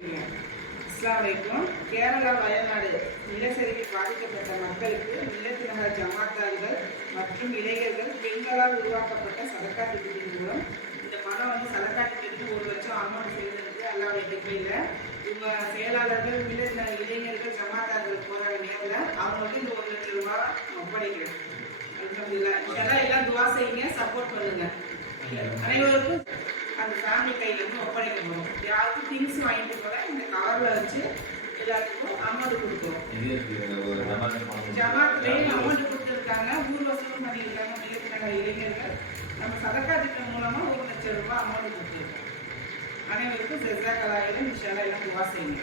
அஸ்ஸலாமு அலைக்கும். கேரளா வயநாடு நிலச்சரிவில் பாதிக்கப்பட்ட மக்களுக்கு மில்லத் நகர் ஜமாத்தார்கள் மற்றும் இளைஞர்கள் பெண்களால் உருவாக்கப்பட்ட சதக்கா திட்டத்தின் மூலம் இந்த பணம் சதக்கா திட்டத்துக்கு 1 லட்சம் அமௌண்ட் சேர்ந்ததுக்கு அல்லாவுடைய கிருபையில் இவங்க செயலாளர்கள் மில்லத் நகர் இளைஞர்கள் ஜமாத்தார்கள் போகிற நேரில் அவங்க இந்த 1 லட்சம் ரூபாய் ஒப்படைக்கிறோம். இதெல்லாம் எல்லாம் துவா செய்யுங்க, சப்போர்ட் பண்ணுங்க. அனைவருக்கும் அந்த ஃபேமிலி கையிலேருந்து ஒப்படைக்க போகிறோம். யாருக்கும் திங்ஸ் வாங்கிட்டு போல இந்த கவரில் வச்சு எல்லாத்துக்கும் அமௌண்ட் கொடுக்குறோம். ஜமாத்லேயும் அமௌண்ட் கொடுத்துருக்காங்க, ஊர் வசூலும் பண்ணியிருக்காங்க. மில்லத் நகர் இளைஞர்கள் நம்ம சதக்கா திட்டம் மூலமாக 1 லட்சம் ரூபாய் அமௌண்ட் கொடுத்துருக்கோம். அனைவருக்கும் ஜஸாக்கல்லாஹ் இன்ஷா அல்லாஹ் எல்லாம் துவா செய்யுங்க.